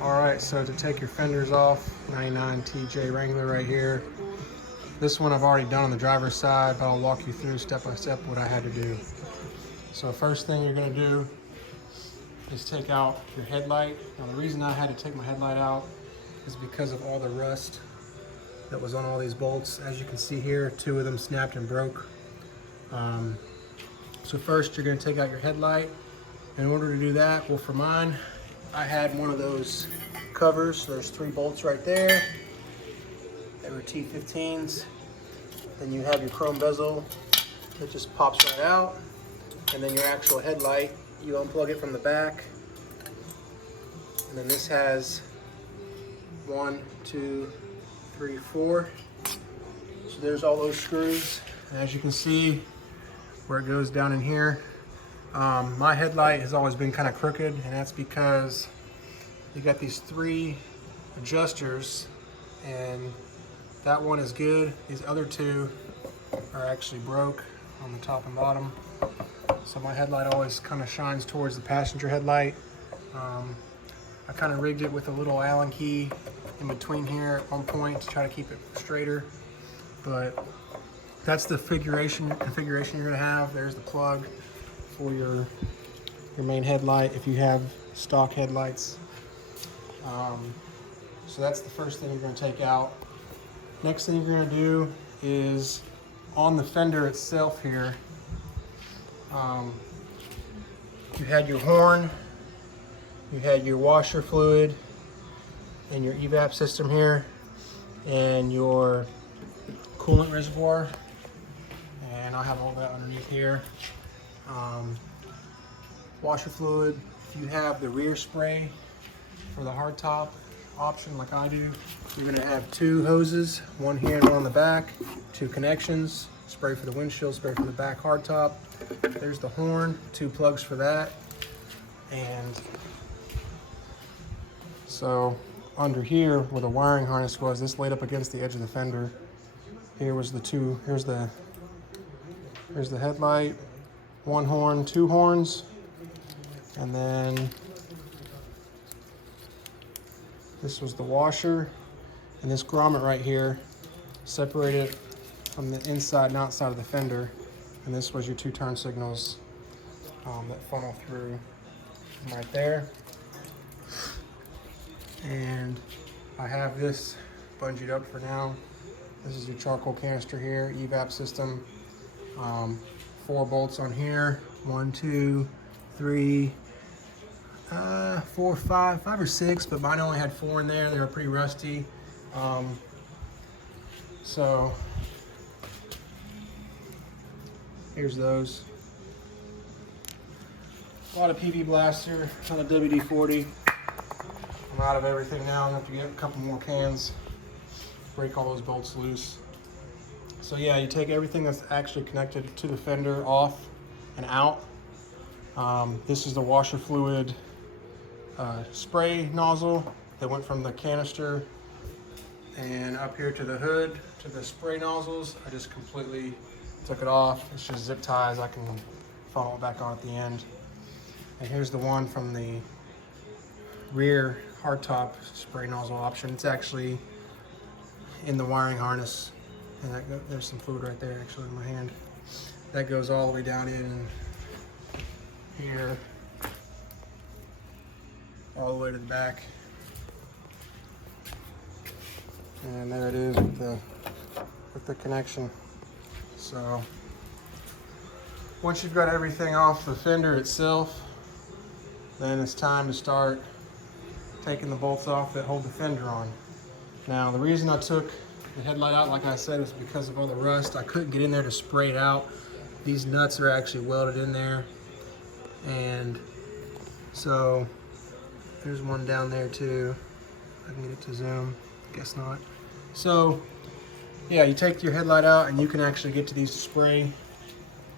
Alright, so to take your fenders off, 99 TJ Wrangler right here. This one I've already done on the driver's side, but I'll walk you through step by step what I had to do. So first thing you're going to do is take out your headlight. Now the reason I had to take my headlight out is because of all the rust that was on all these bolts. As you can see here, 2 of them snapped and broke. So first you're going to take out your headlight. In order to do that, well, for mine, I had one of those covers. There's 3 bolts right there. They were T15s. Then you have your chrome bezel that just pops right out. And then your actual headlight, you unplug it from the back. And then this has 1, 2, 3, 4. So there's all those screws. And as you can see, where it goes down in here, my headlight has always been kind of crooked, and that's because you got these 3 adjusters, and that one is good. These other 2 are actually broke on the top and bottom. So my headlight always kind of shines towards the passenger headlight. I kind of rigged it with a little Allen key in between here at one point to try to keep it straighter. But that's the configuration you're going to have. There's the plug for your main headlight if you have stock headlights. So that's the first thing you're going to take out. Next thing you're going to do is on the fender itself here, you had your horn, you had your washer fluid, and your evap system here, and your coolant reservoir, and I have all that underneath here. Washer fluid, if you have the rear spray for the hardtop option like I do, you're going to have 2 hoses, one here and one on the back, 2 connections, spray for the windshield, spray for the back hardtop. There's the horn, 2 plugs for that. And so under here where the wiring harness was, this laid up against the edge of the fender. Here was the 2, here's the headlight, 1 horn, 2 horns, and then this was the washer, and this grommet right here separated from the inside and outside of the fender, and this was your 2 turn signals that funnel through right there. And I have this bungeed up for now. This is your charcoal canister here, evap system. 4 bolts on here, 1, 2, 3, 4, 5 or 6, but mine only had 4 in there. They were pretty rusty. So here's those. A lot of PV blaster on the WD-40. I'm out of everything now. I'm gonna have to get a couple more cans, break all those bolts loose. So yeah, you take everything that's actually connected to the fender off and out. This is the washer fluid spray nozzle that went from the canister and up here to the hood to the spray nozzles. I just completely took it off. It's just zip ties. I can follow it back on at the end. And here's the one from the rear hardtop spray nozzle option. It's actually in the wiring harness, and there's some fluid right there actually in my hand. That goes all the way down in here, all the way to the back. And there it is with the connection. So once you've got everything off the fender itself, then it's time to start taking the bolts off that hold the fender on. Now the reason I took the headlight out, like I said, is because of all the rust. I couldn't get in there to spray it out. These nuts are actually welded in there, and so there's one down there too. I can get it to zoom, guess not. So yeah, you take your headlight out and you can actually get to these to spray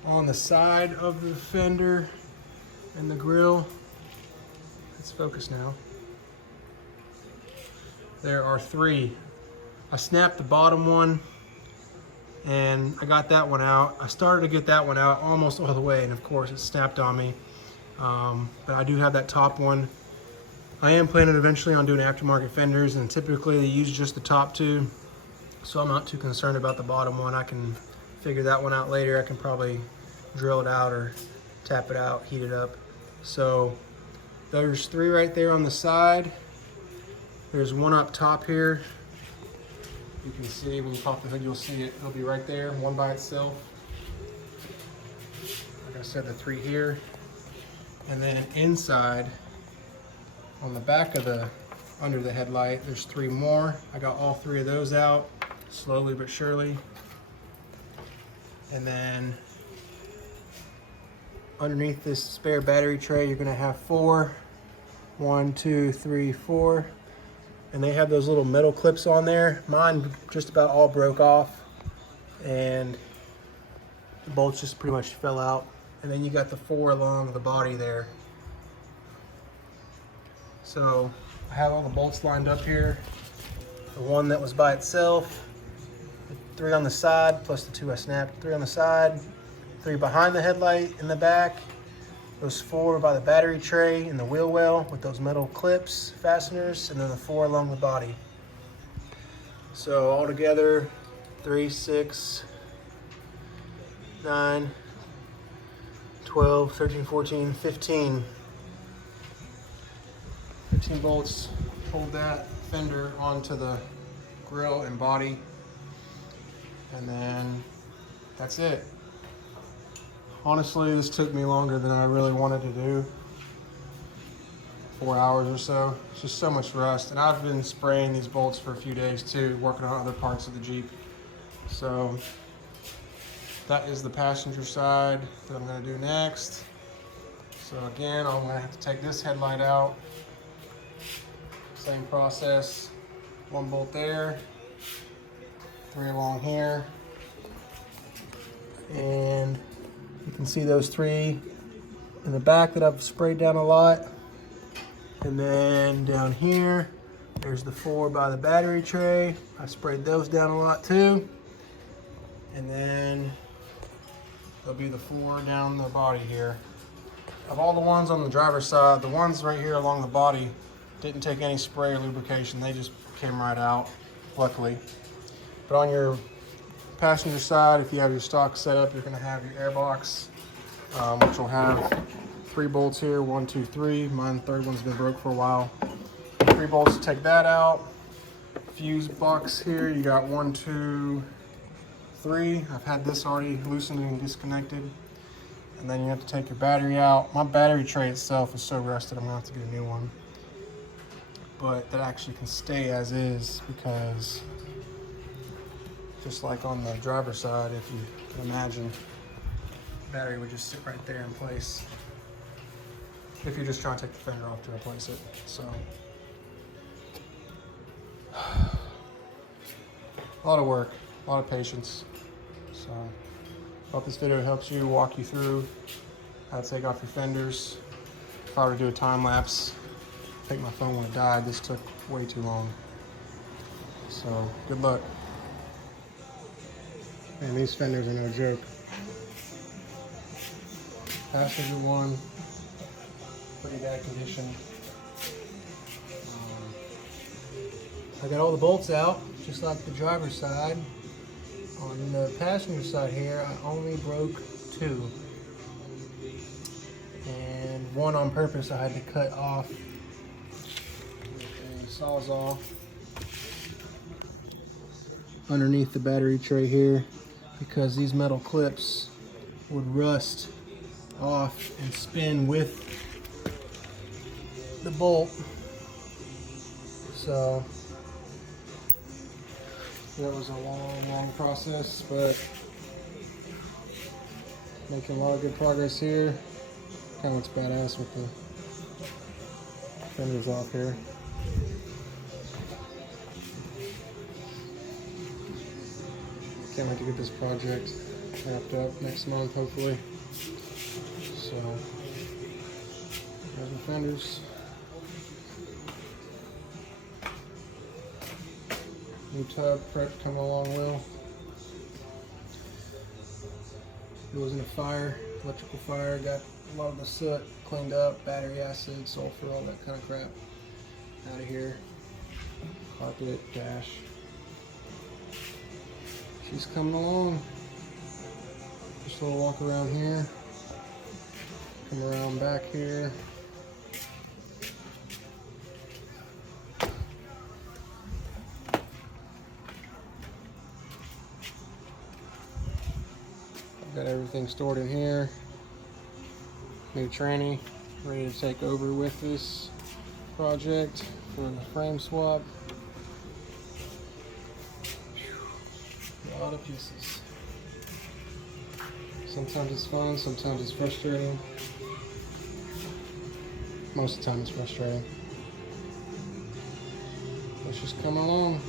on the side of the fender and the grill. Let's focus now. There are 3. I snapped the bottom one and I got that one out. I started to get that one out almost all the way, and of course it snapped on me. But I do have that top one I am planning eventually on doing aftermarket fenders, and typically they use just the top two, so I'm not too concerned about the bottom one. I can figure that one out later. I can probably drill it out or tap it out, heat it up. So there's 3 right there on the side. There's 1 up top here. You can see when you pop the hood, you'll see it. It'll be right there, 1 by itself. Like I said, the 3 here. And then inside, on the back of the, under the headlight, there's 3 more. I got all 3 of those out, slowly but surely. And then underneath this spare battery tray, you're gonna have 4. 1, 2, 3, 4. And they have those little metal clips on there. Mine just about all broke off, and the bolts just pretty much fell out. And then you got the 4 along the body there. So I have all the bolts lined up here. The 1 that was by itself, 3 on the side, plus the 2 I snapped. 3 on the side, 3 behind the headlight in the back. Those 4 by the battery tray and the wheel well with those metal clips, fasteners, and then the 4 along the body. So all together, 3, 6, 9, 12, 13, 14, 15. 15 bolts hold that fender onto the grill and body, and then that's it. Honestly, this took me longer than I really wanted to do. 4 hours or so. It's just so much rust, and I've been spraying these bolts for a few days too, working on other parts of the Jeep. So that is the passenger side that I'm going to do next. So again, I'm going to have to take this headlight out. Same process, 1 bolt there, 3 along here, and you can see those 3 in the back that I've sprayed down a lot. And then down here, there's the 4 by the battery tray. I sprayed those down a lot too. And then there'll be the 4 down the body here. Of all the ones on the driver's side, the ones right here along the body didn't take any spray or lubrication. They just came right out, luckily. But on your passenger side, if you have your stock set up, you're gonna have your air box, which will have 3 bolts here, 1, 2, 3. Mine, third one's been broke for a while. 3 bolts to take that out. Fuse box here, you got 1, 2, 3. I've had this already loosened and disconnected. And then you have to take your battery out. My battery tray itself is so rusted, I'm gonna have to get a new one. But that actually can stay as is, because just like on the driver's side, if you can imagine, the battery would just sit right there in place if you're just trying to take the fender off to replace it. So a lot of work, a lot of patience. So hope this video helps you, walk you through how to take off your fenders. If I were to do a time lapse, I think my phone would have died. This took way too long. So good luck. Man, these fenders are no joke. Passenger one, pretty bad condition. I got all the bolts out, just like the driver's side. On the passenger side here, I only broke 2. And 1 on purpose I had to cut off with a Sawzall underneath the battery tray here, because these metal clips would rust off and spin with the bolt. So that was a long process, but making a lot of good progress here. Kind of looks badass with the fenders off here. Can't wait to get this project wrapped up next month, hopefully. So, there's the fenders. New tub prep coming along well. It was in a fire, electrical fire, got a lot of the soot cleaned up, battery acid, sulfur, all that kind of crap. out of here. Carpet, dash. She's coming along. Just a little walk around here. Come around back here. I've got everything stored in here. New tranny, ready to take over with this project for the frame swap. A lot of pieces. Sometimes it's fun, sometimes it's frustrating. Most of the time it's frustrating. Let's just come along.